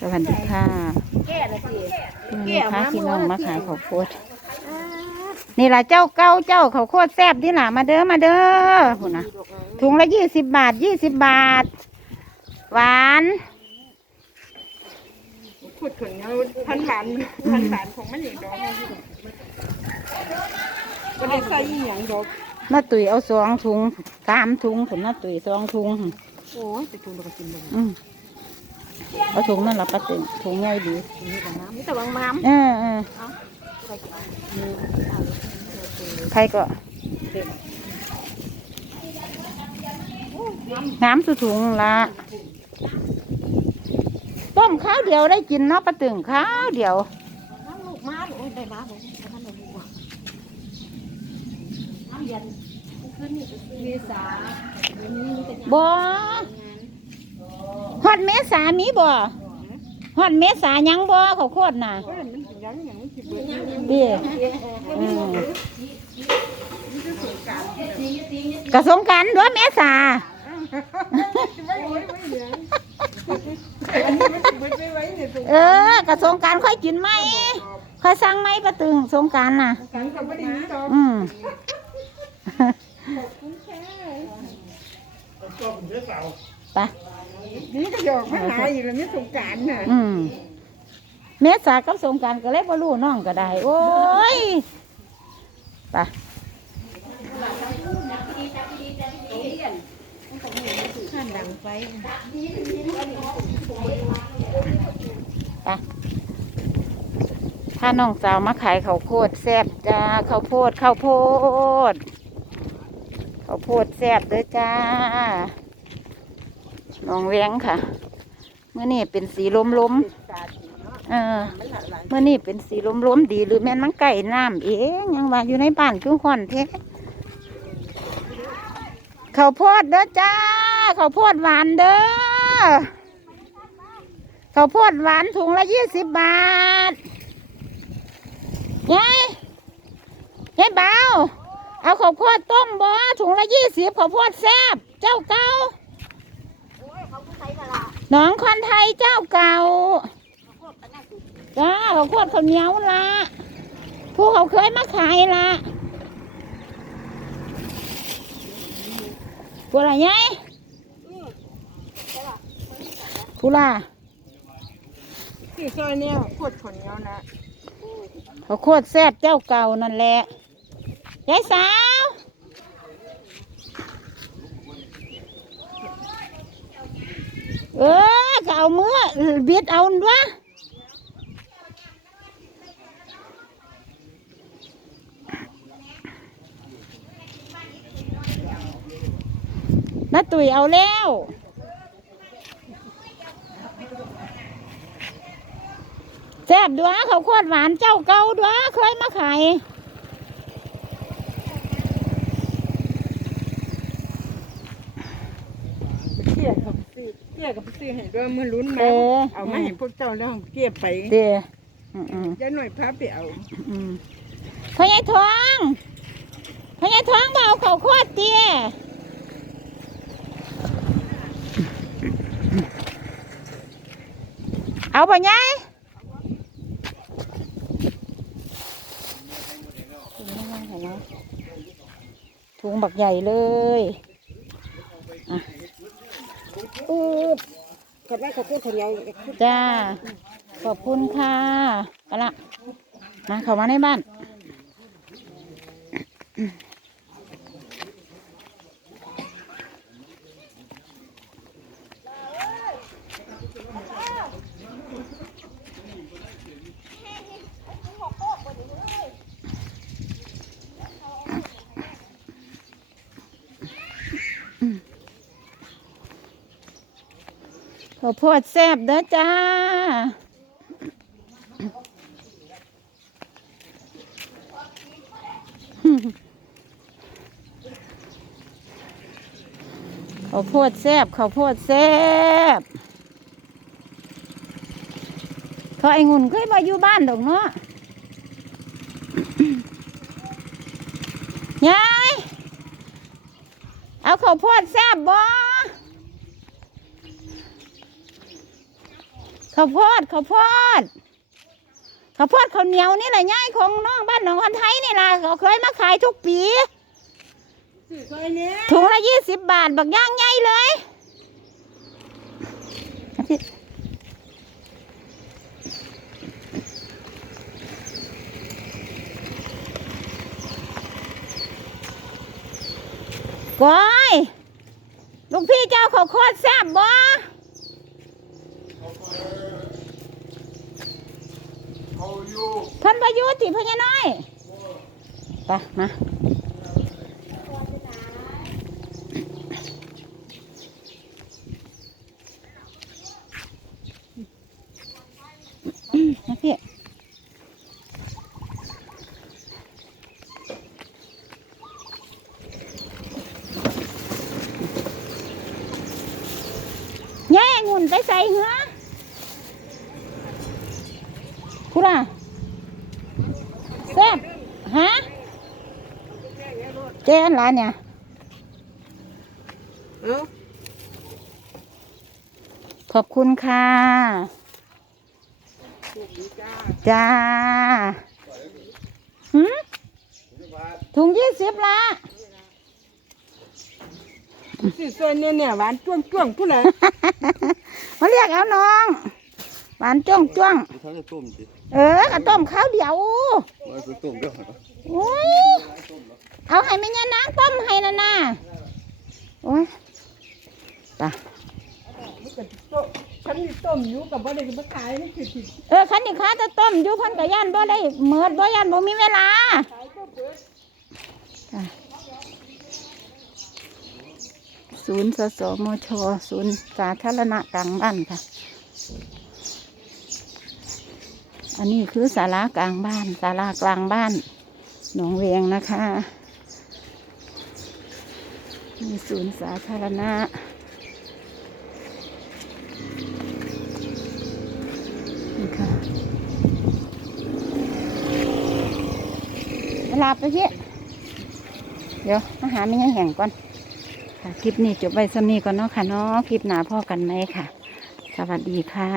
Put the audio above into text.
สวัสดีค่ะแก่ละสิวันนี้พาพี่น้องมาขายข้าวโพดนี่ล่ะเจ้าเก้าเจ้าข้าวโพดแซ่บนี่ล่ะมาเด้อมาเด้อพุ่นนะถุงละยี่สิบบาทยี่สิบบาท หวานขุดขนเงาพันหวานพันหวานของมันอย่างดอกมันได้ใส่อีหยังดอกน้าตุ๋ยเอาสองถุงสามถุงผลน้าตุ๋ยสองถุงโอ้ยไปทุนดอกกินเลยอืม เอาถุงนั่นละป้าตึงถุงใหญ่ดีนี่แต่น้ำนี่แต่วางน้เออเออใครก็น้ำสุถุงละต้มข้าวเดียวได้กินเนาะป้าตึงข้าวเดียวำน้ำลูกมาโอ้ยได้มาผมน้ำลูกมาน้ำเย็นขึ้นนี่เมษาเดี๋ยวนี้มีแต่บ่ ฮอดเมษามีบ่ฮอดเมษายังบ่เขาวโคตรน่ะเฮ้ยมันสิยังอย่างมันสิเบิดมันเด้อืมกระสงกรารด้วยเมษาไม่ไว้ไม่เหลืออันนี้มันสิเบิดไว้ไว้เนี่ยตรงเออกระสงกรารค่อยกินไหมค่อยสั่งไหมประตึงสงกรารน่ะกลางกับไม่ได้ยินดอกอืมไป นี่ก็หยอกมาหาอยู่แล้วนี่สงกรารน่ะอืมเมษากับสงกรารก็เลยบ่รู้น้องก็ได้ โอ้ยไปข้านดังไฟไปถ้าน้องสาวมาขายข้าวโพดแซ่บจ้าข้าวโพดข้าวโพดข้าวโพดแซ่บเด้อจ้า น้องแวงค่ะ เมื่อนี่เป็นสีล้มล้มเออเมื่อนี่เป็นสีล้มล้มดีหรือแม่นมันไก่น้ำเองยังว่าอยู่ในบ้านคือห่อนแท้ข้าวโพดเด้อจ้าข้าวโพดหวานเด้อข้าวโพดหวานถุงละยี่สิบบาทยายยายเบาเอาข้าวโพดต้มบ่ถุงละยี่สิบข้าวโพดแซ่บเจ้าเก่า นองคอนไทยเจ้าเก่าจ้าเขาโคตรเขาวเหนียวละผู้เขาเคยมาขายละผู้อะไรไงผู้ล่ะสี่ซอยเนี่ยขวดขนเงานะเขาโคตรแซ่บเจ้าเก่านั่นแหละยายสาว เออก็เอามือบิดเอาวะน้าตุ๋ยเอาแล้วแซ่บด้วยเขาวโคตรหวานเจ้าเก่าด้วยเคยมาขายเกี่ยกับซื้อเกี่ยกับพี่ซื้อให้ด้วยมือลุ้นมาอเอามาให้พวกเจ้าแล้วเกี่ยไปเด้อืมอืมย่าหน่อยพาไปเอาอืมพ่อใหญ่ทองพ่อใหญ่ทองเอาเขาโคตรเตี้ยเอาป่ะยายถุงบักใหญ่เลยอื อกับแม่เขาพูดขนเงาจ้า ขอบคุณค่ะไปละมาเข้ามาในบ้าน ข้าวโพดแซ่บเด้อจ้า ข้าวโพดแซ่บข้าวโพดแซ่บเขาไอ้งุ่นเคยมาอยู่บ้านดอกเนาะยาย เอาข้าวโพดแซ่บบ่ ข้าวโพดข้าวโพดข้าวโพดข้าวเหนียวนี่แหละย่ายของน้องบ้านหนองคันไทยนี่ล่ะเขาเคยมาขายทุกปีถุงละยี่สิบบาทบักย่างใหญ่เลยก้อยลูกพี่เจ้าเขาวโคตรแซ่บบ่ เพิ่นประยุทธ์ติพญาน้อยไปมานะพี่แย่งุ่นไปใส่เหรอ คุณอะแซ่บฮะเจ๊อันไรเนี่ยเอ้าขอบคุณค่ะถูกดีจ้าจ้าหืมถุงยี่สิบละสื่อซอยเนี้ยเนี่ยหวานจ้วงจ้วงผู้ใดมาเรียกเอาน้อง หวานจ้วงจ้วงถ้าจะต้มสิ เออกระต้มข้าวเดียวว่าจะต้มด้วโอ้ยเอาให้แม่ยานางต้มให้นะน่ะโอ้ยไปมันก็โตฉันนี่ต้มอยู่กับบ่ได้มาขายนี่คือสิเออคันนี้ข้าจะต้มอยู่พันกะย่านบ่ได้เมิดบ่ย่านบ่มีเวลาศูนย์สสมชศูนย์สาธารณะกลางบ้านค่ะ อันนี้คือศาลากลางบ้านศาลากลางบ้านหนองเวียงนะคะมีศูนย์สาธารณะนี่ค่ะเวลาไปเพี่เดี๋ยวอาหาไม่ให้แห้งก่อนค่ะคลิปนี้จบไว้สำนี้ก่อนเนาะค่ะเนาะคลิปหน้าพ่อกันไหมค่ะ สวัสดีค่ะ